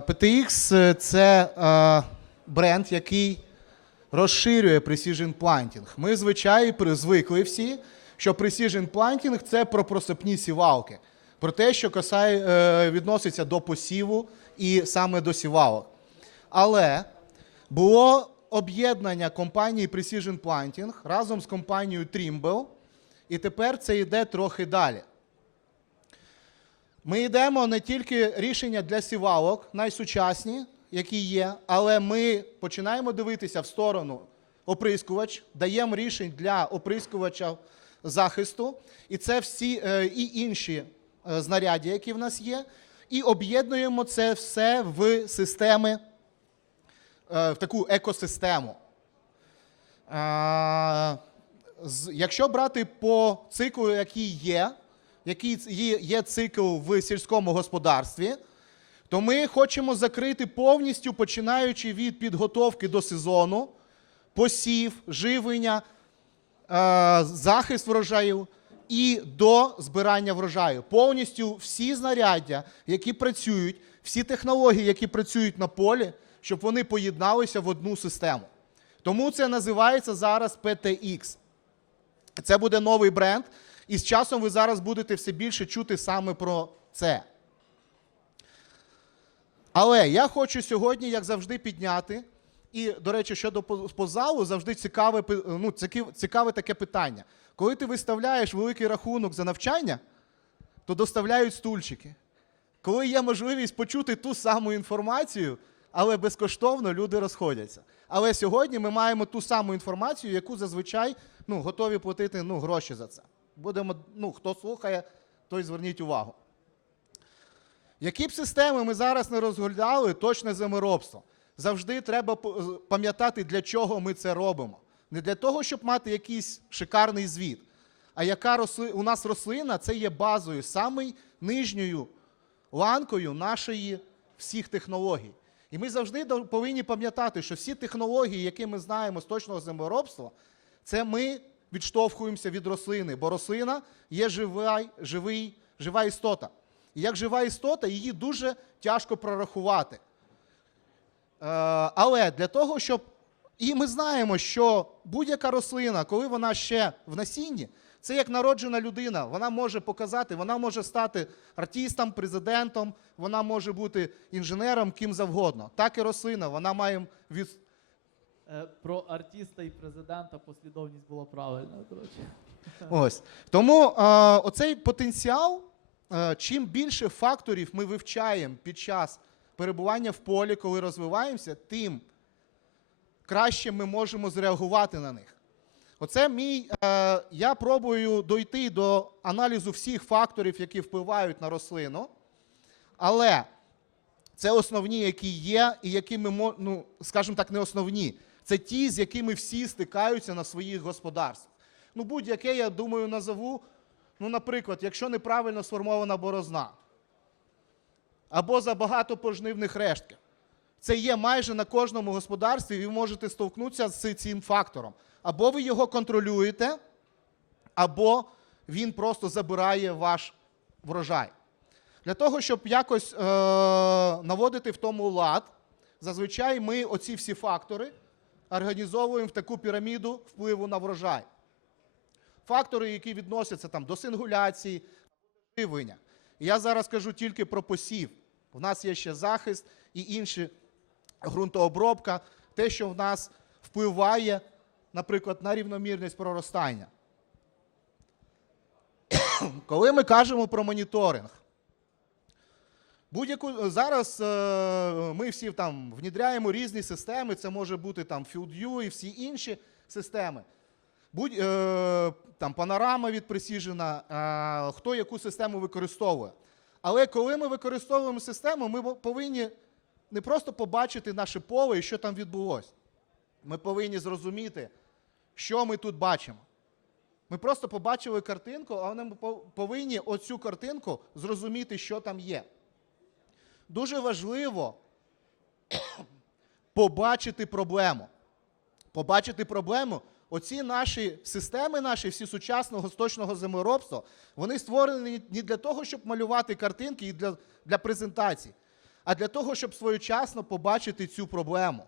PTX – це е, бренд, який розширює Precision Planting. Ми звичайно звикли всі, що Precision Planting – це про просипні сівалки, про те, що касає, е, відноситься до посіву і саме до сівалок. Але було об'єднання компанії Precision Planting разом з компанією Trimble, і тепер це йде трохи далі. Ми йдемо не тільки рішення для сівалок, найсучасні, які є, але ми починаємо дивитися в сторону оприскувач, даємо рішень для оприскувача захисту, і це всі е, і інші е, знаряддя, які в нас є, і об'єднуємо це все в системи, е, в таку екосистему. Якщо брати по циклу, який є, який є, цикл в сільському господарстві, то ми хочемо закрити повністю, починаючи від підготовки до сезону, посів, живлення, е, захист врожаю і до збирання врожаю. Повністю всі знаряддя, які працюють, всі технології, які працюють на полі, щоб вони поєдналися в одну систему. Тому це називається зараз PTX. Це буде новий бренд, і з часом ви зараз будете все більше чути саме про це. Але я хочу сьогодні, як завжди, підняти. І, до речі, щодо по- по завжди цікаве, ну, цікаве таке питання. Коли ти виставляєш великий рахунок за навчання, то доставляють стульчики. Коли є можливість почути ту саму інформацію, але безкоштовно люди розходяться. Але сьогодні ми маємо ту саму інформацію, яку зазвичай ну, готові платити ну, гроші за це. Будемо, ну, хто слухає, той зверніть увагу. Які б системи ми зараз не розглядали, точне землеробство. Завжди треба пам'ятати, для чого ми це робимо. Не для того, щоб мати якийсь шикарний звіт. А яка росли... у нас рослина це є базою, самою нижньою ланкою нашої всіх технологій. І ми завжди повинні пам'ятати, що всі технології, які ми знаємо з точного землеробства, це ми відштовхуємося від рослини, бо рослина є жива, живий, жива істота. І як жива істота, її дуже тяжко прорахувати. Е, але для того, щоб. І ми знаємо, що будь-яка рослина, коли вона ще в насінні, це як народжена людина. Вона може показати, вона може стати артистом, президентом, вона може бути інженером, ким завгодно. Так і рослина, вона має від, Про артиста і президента послідовність була правильна. Ось. Тому е, оцей потенціал, е, чим більше факторів ми вивчаємо під час перебування в полі, коли розвиваємося, тим краще ми можемо зреагувати на них. Оце мій. Е, я пробую дойти до аналізу всіх факторів, які впливають на рослину. Але це основні, які є, і які ми ну, скажімо так, не основні. Це ті, з якими всі стикаються на своїх господарствах. Ну, будь-яке, я думаю, назову. Ну, наприклад, якщо неправильно сформована борозна, або забагато пожнивних рештків. Це є майже на кожному господарстві, і ви можете стовкнутися з цим фактором. Або ви його контролюєте, або він просто забирає ваш врожай. Для того, щоб якось е- наводити в тому лад, зазвичай ми оці всі фактори організовуємо в таку піраміду впливу на врожай. Фактори, які відносяться там, до сингуляції, живлення. Я зараз кажу тільки про посів. В нас є ще захист і інші ґрунтообробка, те, що в нас впливає, наприклад, на рівномірність проростання. Коли ми кажемо про моніторинг, Будь-яку зараз е, ми всі там внідряємо різні системи. Це може бути там FieldView і всі інші системи. Будь е, там панорама від е, хто яку систему використовує. Але коли ми використовуємо систему, ми повинні не просто побачити наше поле і що там відбулося. Ми повинні зрозуміти, що ми тут бачимо. Ми просто побачили картинку, але ми повинні оцю картинку зрозуміти, що там є. Дуже важливо побачити проблему. Побачити проблему. Оці наші системи, наші всі сучасного сточного землеробства, вони створені не для того, щоб малювати картинки і для, для презентацій, а для того, щоб своєчасно побачити цю проблему.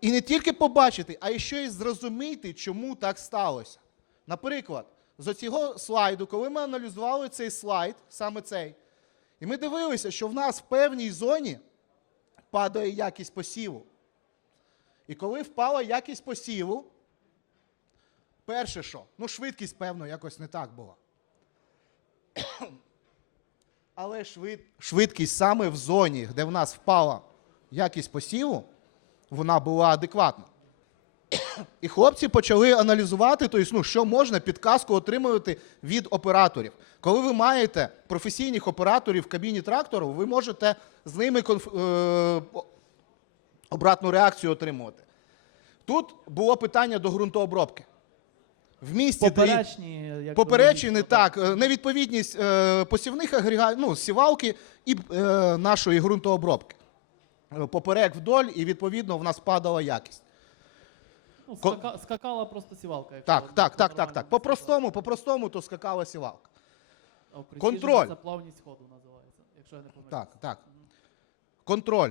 І не тільки побачити, а ще й зрозуміти, чому так сталося. Наприклад, з цього слайду, коли ми аналізували цей слайд, саме цей, і ми дивилися, що в нас в певній зоні падає якість посіву. І коли впала якість посіву, перше що? Ну, швидкість, певно, якось не так була. Але швид... швидкість саме в зоні, де в нас впала якість посіву, вона була адекватна. І хлопці почали аналізувати, тобто, ну, що можна підказку отримувати від операторів. Коли ви маєте професійних операторів в кабіні трактору, ви можете з ними конф... е... обратну реакцію отримувати. Тут було питання до ґрунтообробки. В місті де- Поперечні, як Поперечені так, е, невідповідність е, посівних агрегатів, ну, сівалки і е, нашої ґрунтообробки. Е, Поперек вдоль, і відповідно в нас падала якість. Ну, Ко- скака- скакала просто сівалка. якщо Так, так, так, так, нормально так. По-простому, по-простому, то скакала сівалка. А в Precision Контроль. Це плавність ходу називається, якщо я не помиляюсь. Так, так. Контроль.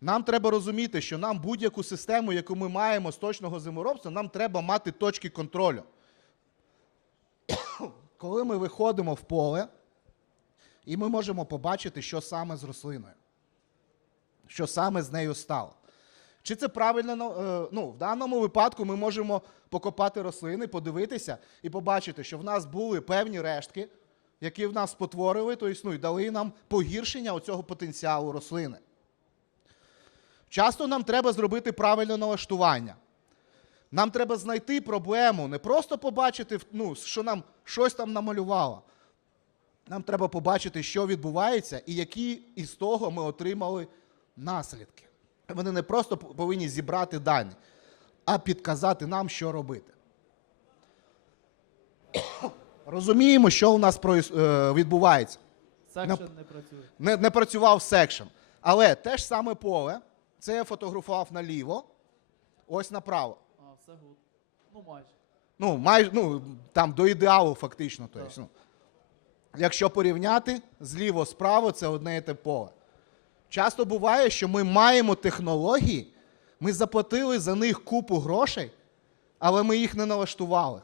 Нам треба розуміти, що нам будь-яку систему, яку ми маємо з точного зиморобства, нам треба мати точки контролю. Коли ми виходимо в поле, і ми можемо побачити, що саме з рослиною, що саме з нею стало. Чи це правильно? е, Ну, в даному випадку ми можемо покопати рослини, подивитися і побачити, що в нас були певні рештки, які в нас спотворили, тобто, ну, і дали нам погіршення оцього потенціалу рослини. Часто нам треба зробити правильне налаштування. Нам треба знайти проблему, не просто побачити, ну, що нам щось там намалювало. Нам треба побачити, що відбувається, і які із того ми отримали наслідки. Вони не просто повинні зібрати дані, а підказати нам, що робити. Розуміємо, що у нас е, відбувається. Секшн не працює. Не, не працював секшн. Але те ж саме поле, це я фотографував наліво, ось направо. А, все гуд. Ну, майже. Ну, майже, ну, там до ідеалу фактично. То ну. Якщо порівняти зліво справа, це одне і те поле. Часто буває, що ми маємо технології, ми заплатили за них купу грошей, але ми їх не налаштували.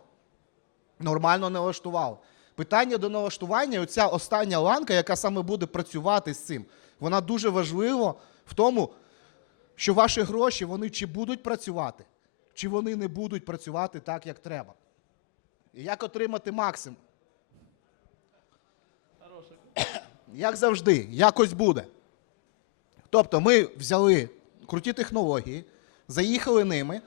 Нормально налаштували. Питання до налаштування, оця остання ланка, яка саме буде працювати з цим, вона дуже важлива в тому, що ваші гроші вони чи будуть працювати, чи вони не будуть працювати так, як треба. І як отримати максимум? Як завжди, якось буде. Тобто ми взяли круті технології, заїхали ними,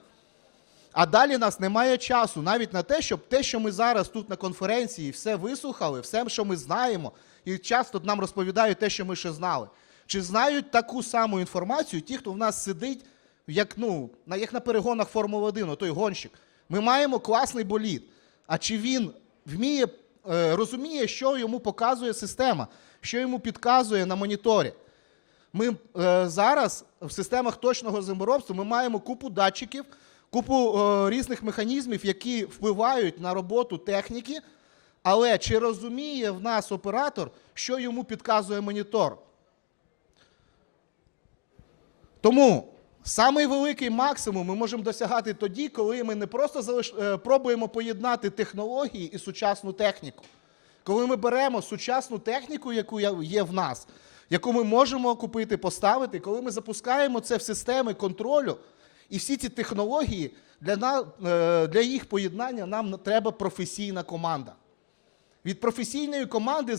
а далі нас немає часу навіть на те, щоб те, що ми зараз тут на конференції, все вислухали, все, що ми знаємо, і часто нам розповідають те, що ми ще знали. Чи знають таку саму інформацію ті, хто в нас сидить, як, ну, на, як на перегонах Формули 1, той гонщик. Ми маємо класний болід. А чи він вміє, е, розуміє, що йому показує система, що йому підказує на моніторі? Ми е, зараз в системах точного землеробства ми маємо купу датчиків, купу е, різних механізмів, які впливають на роботу техніки. Але чи розуміє в нас оператор, що йому підказує монітор? Тому самий великий максимум ми можемо досягати тоді, коли ми не просто залиш... е, пробуємо поєднати технології і сучасну техніку. Коли ми беремо сучасну техніку, яку є в нас, яку ми можемо купити, поставити, коли ми запускаємо це в системи контролю, і всі ці технології для, е, для їх поєднання нам треба професійна команда. Від професійної команди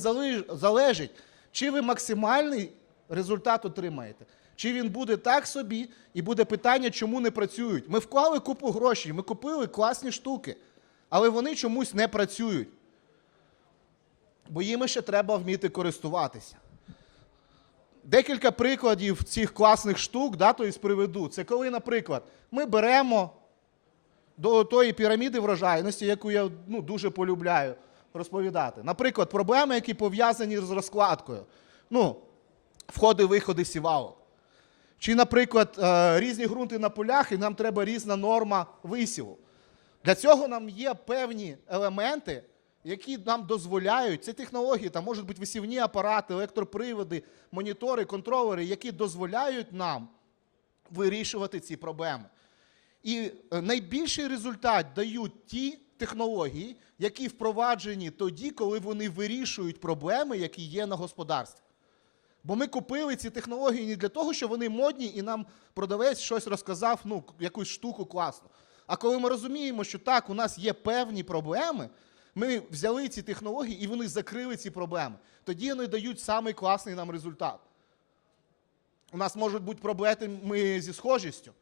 залежить, чи ви максимальний результат отримаєте, чи він буде так собі, і буде питання, чому не працюють. Ми вклали купу грошей, ми купили класні штуки, але вони чомусь не працюють. Бо їми ще треба вміти користуватися. Декілька прикладів цих класних штук, да, тобто приведу. Це коли, наприклад, ми беремо до тої піраміди врожайності, яку я ну, дуже полюбляю розповідати. Наприклад, проблеми, які пов'язані з розкладкою. Ну, входи-виходи сівалок. Чи, наприклад, е, різні ґрунти на полях, і нам треба різна норма висіву. Для цього нам є певні елементи, які нам дозволяють, ці технології, там можуть бути висівні апарати, електроприводи, монітори, контролери, які дозволяють нам вирішувати ці проблеми. І е, найбільший результат дають ті технології, які впроваджені тоді, коли вони вирішують проблеми, які є на господарстві. Бо ми купили ці технології не для того, що вони модні, і нам продавець щось розказав, ну, якусь штуку класну. А коли ми розуміємо, що так, у нас є певні проблеми, ми взяли ці технології і вони закрили ці проблеми. Тоді вони дають самий класний нам результат. У нас можуть бути проблеми зі схожістю.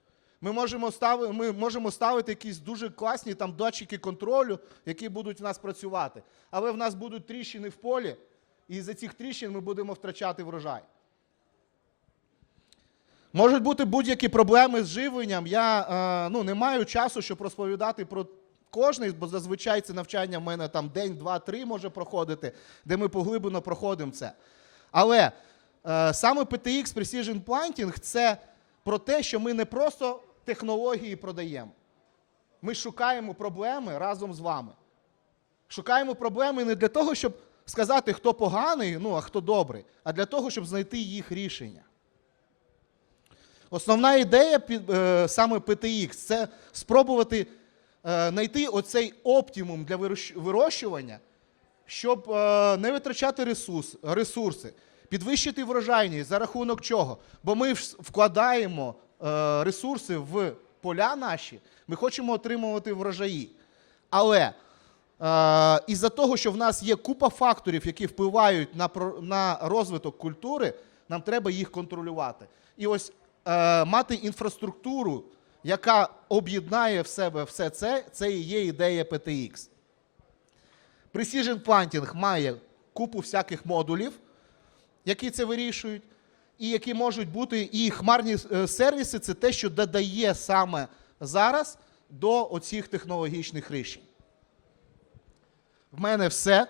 Ми можемо, ставити, ми можемо ставити якісь дуже класні там датчики контролю, які будуть в нас працювати. Але в нас будуть тріщини в полі, і за цих тріщин ми будемо втрачати врожай. Можуть бути будь-які проблеми з живленням. Я е, ну, не маю часу, щоб розповідати про кожний, бо зазвичай це навчання в мене там день, два, три може проходити, де ми поглиблено проходимо це. Але е, саме PTX Precision Planting це про те, що ми не просто технології продаємо. Ми шукаємо проблеми разом з вами. Шукаємо проблеми не для того, щоб сказати, хто поганий, ну а хто добрий, а для того, щоб знайти їх рішення. Основна ідея е, саме PTX це спробувати знайти оцей оптимум для вирощ- вирощування, щоб е, не витрачати ресурс, ресурси, підвищити врожайність за рахунок чого? Бо ми вкладаємо е, ресурси в поля наші, ми хочемо отримувати врожаї. Але е, із-за того, що в нас є купа факторів, які впливають на, на розвиток культури, нам треба їх контролювати. І ось е, мати інфраструктуру, яка об'єднає в себе все це, це і є ідея PTX. Precision Planting має купу всяких модулів, які це вирішують, і які можуть бути, і хмарні е, сервіси це те, що додає саме зараз до оцих технологічних рішень. В мене все.